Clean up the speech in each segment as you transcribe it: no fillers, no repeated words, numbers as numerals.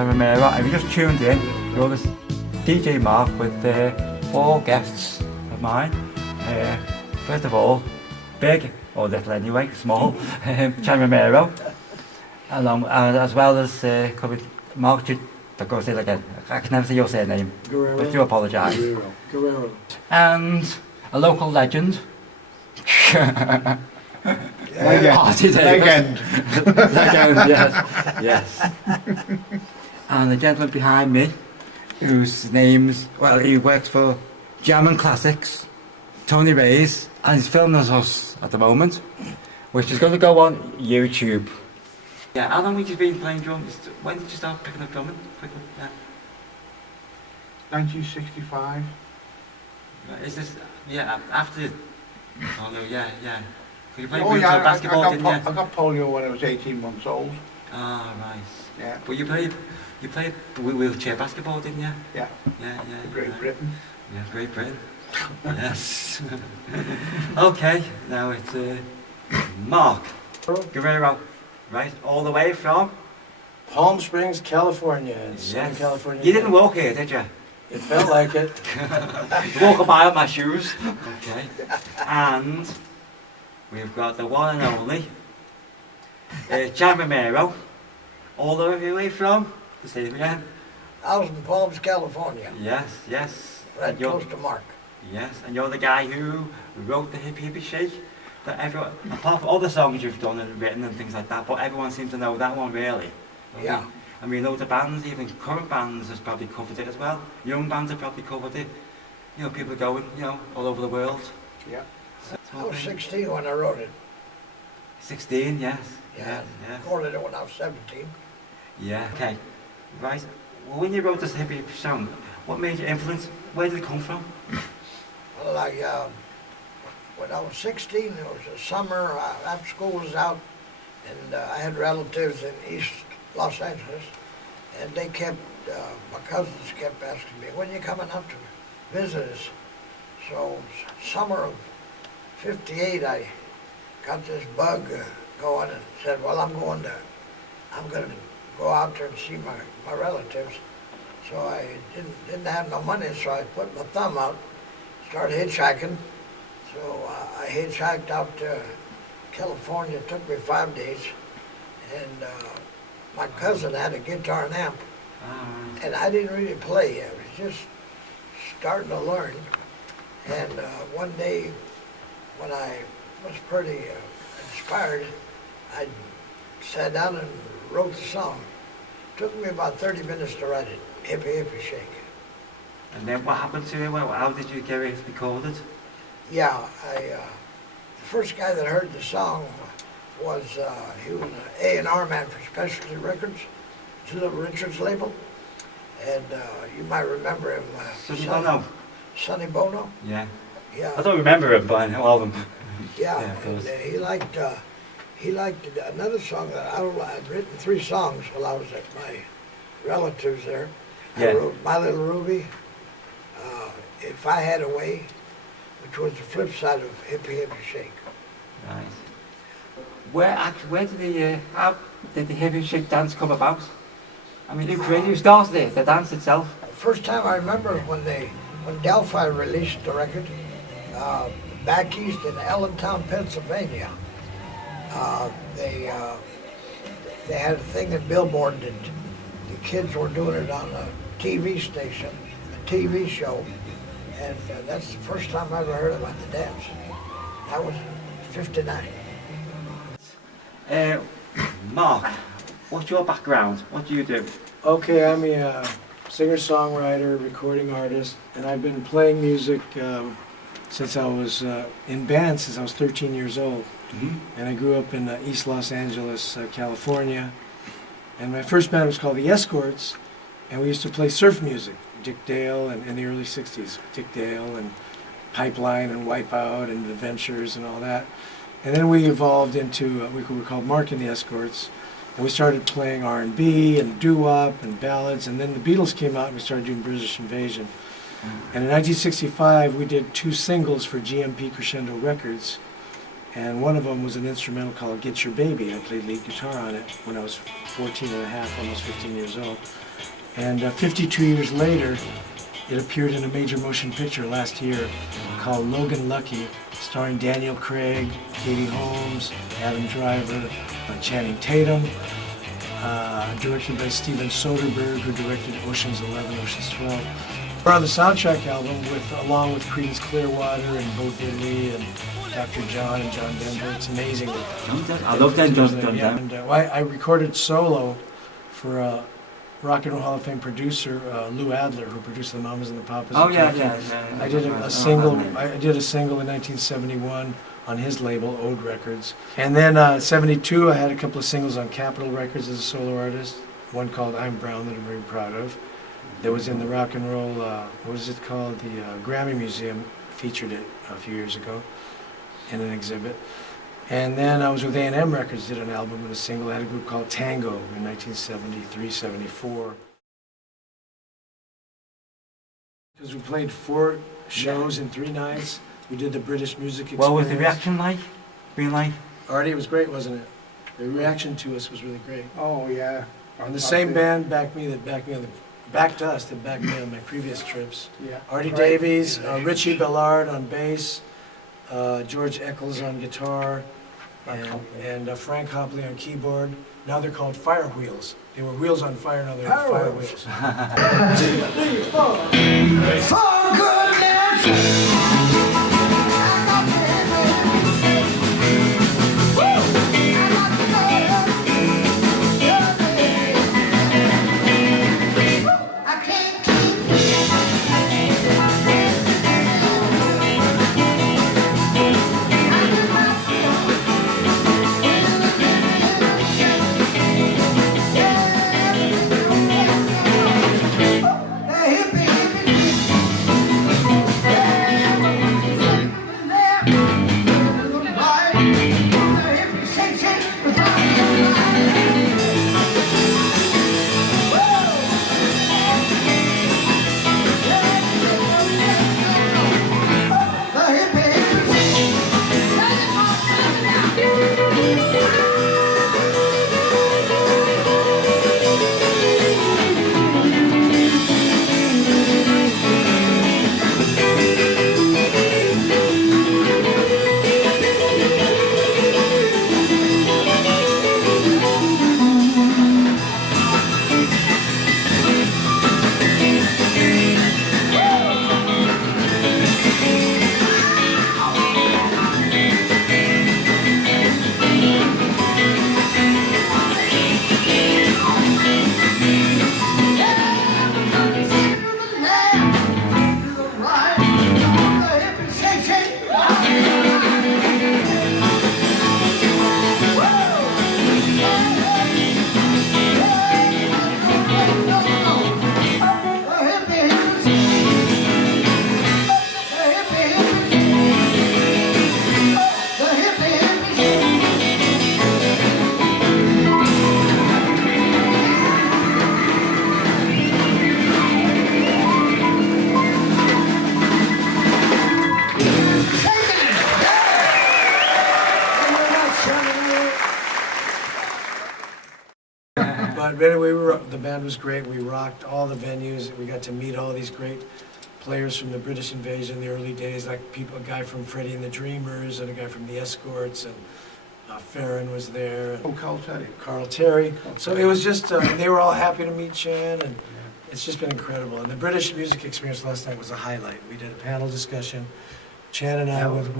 Romero, and if you just tuned in, you're this DJ Mark with 4 guests of mine. First of all, big, or little anyway, small, Romero, along as well as Mark. I'll go say it again. I can never say your surname, Guerrero. but do apologise. Guerrero. And a local legend. Arty Legend, yes. And the gentleman behind me, whose name's, well, he works for German Classics, Tony Reyes, and he's filming us at the moment, which is going to go on YouTube. Yeah, how long have you been playing drums? When did you start picking up drumming? Quickly, yeah. 1965. Is this, yeah, after, oh no, yeah. You played basketball, didn't you? I got polio when I was 18 months old. Ah, right. Yeah. But you played wheelchair basketball, didn't you? Yeah. Yeah. Great Britain. Yeah, Great Britain. Yes. Okay, now it's Mark Guerrero, right? All the way from Palm Springs, California. Southern California. You didn't walk here, did you? It felt like it. Walking by on my shoes. Okay. And we've got the one and only Romero, all the way from the state again. Thousand Palms, California. Yes. Right close to Mark. Yes, and you're the guy who wrote the Hippy Hippy Shake. That everyone, apart from all the songs you've done and written and things like that, but everyone seems to know that one really. Yeah. I mean, loads of bands, even current bands, has probably covered it as well. Young bands have probably covered it. You know, people are going, all over the world. Yeah. So, I was 16 when I wrote it. 16, yes. Yeah. Recorded it when I was 17. Yeah. Okay. Right. Well, when you wrote this Hippy Hippy song, what made you influence? Where did it come from? Well, when I was 16, it was a summer, after school was out, and I had relatives in East Los Angeles, and they kept, my cousins kept asking me, when are you coming up to visit us? So, summer of 58, I got this bug going and said, well, I'm going to go out there and see my relatives. So I didn't have no money, so I put my thumb out, started hitchhiking. So I hitchhiked out to California. It took me 5 days, and my cousin had a guitar and amp, and I didn't really play. I was just starting to learn. And one day, when I was pretty inspired, I sat down and wrote the song. It took me about 30 minutes to write it, Hippy Hippy Shake. And then what happened to it? Well, how did you get it recorded? Yeah, the first guy that heard the song was, he was an A&R man for Specialty Records. It's Little Richard's label. And you might remember him. Sonny Bono? Sonny Bono? Yeah. Yeah. I don't remember him, but I know of him. Yeah, of and course. he liked another song that I'd written 3 songs while I was at my relatives there. Yeah. I wrote My Little Ruby, If I Had a Way, which was the flip side of Hippy Hippy Shake. Right. Where did how did the Hippy Shake dance come about? I mean, who started it, the dance itself? The first time I remember when Delphi released the record, back east in Allentown, Pennsylvania, they had a thing at Billboard that the kids were doing it on a TV station, a TV show, and that's the first time I ever heard about the dance. That was 59. Mark, what's your background? What do you do? Okay, I'm a singer-songwriter, recording artist, and I've been playing music since I was in bands since I was 13 years old. Mm-hmm. And I grew up in East Los Angeles, California. And my first band was called the Escorts, and we used to play surf music. Dick Dale, and in the early 60s, Dick Dale and Pipeline and Wipeout and The Ventures and all that. And then we evolved into what we were called Mark and the Escorts, and we started playing R&B and doo-wop and ballads, and then the Beatles came out and we started doing British Invasion. And in 1965 we did 2 singles for GMP Crescendo Records, And one of them was an instrumental called Get Your Baby. I played lead guitar on it when I was 14 and a half, almost 15 years old. And 52 years later, it appeared in a major motion picture last year called Logan Lucky, starring Daniel Craig, Katie Holmes, Adam Driver, Channing Tatum, directed by Steven Soderbergh, who directed Ocean's 11, Ocean's 12. We're on the soundtrack album along with Creedence Clearwater and Bo Diddley and Dr. John and John Denver. It's amazing. I love that John Yeah, Denver. and, I recorded solo for Rock and Roll Hall of Fame producer Lou Adler, who produced the Mamas and the Papas. Oh and yeah, Jackie. yeah. I did a single. I did a single in 1971 on his label, Ode Records, and then '72 I had a couple of singles on Capitol Records as a solo artist. One called "I'm Brown" that I'm very proud of. That was in the Rock and Roll. What is it called? The Grammy Museum featured it a few years ago in an exhibit. And then I was with A&M Records, did an album and a single. I had a group called Tango in 1973, 74. Because we played 4 shows in 3 nights. We did the British Music Experience. What was the reaction like? Being like? Arty, it was great, wasn't it? The reaction to us was really great. Oh, yeah. And the same band backed us that backed me on my previous trips. Yeah. Arty Right. Davies, Richie Bellard on bass, George Eccles on guitar, and Frank Hopley on keyboard. Now they're called Fire Wheels. They were wheels on fire, now they're Fire Wheels. 2, 3, 4. For goodness. But anyway, the band was great. We rocked all the venues. We got to meet all these great players from the British Invasion, the early days, like a guy from Freddie and the Dreamers and a guy from the Escorts, and Farron was there. And Oh, Carl Terry. Carl Terry. So it was just, they were all happy to meet Chan, and it's just been incredible. And the British Music Experience last night was a highlight. We did a panel discussion, Chan and I, with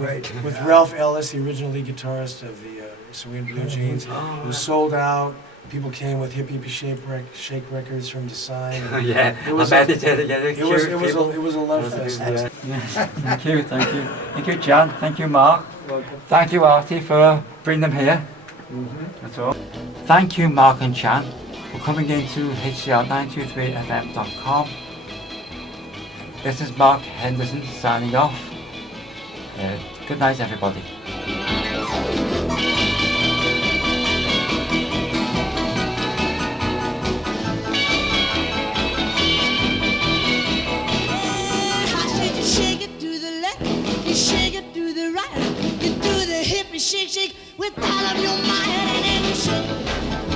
Ralph Ellis, the original lead guitarist of the Swing Blue Jeans. It was sold out. People came with Hippy Hippy Shake records from to sign. Yeah, It was I bet they did. Yeah, it was a love fest. Yeah. Thank you. Thank you, John. Thank you, Mark. Thank you, Arty, for bringing them here. That's all. Thank you, Mark and Chan, for coming into HCR923FM.com. This is Mark Henderson signing off. Good night, everybody. Shake it to the left, you shake it to the right, you do the hippie shake, shake with all of your might and then shake.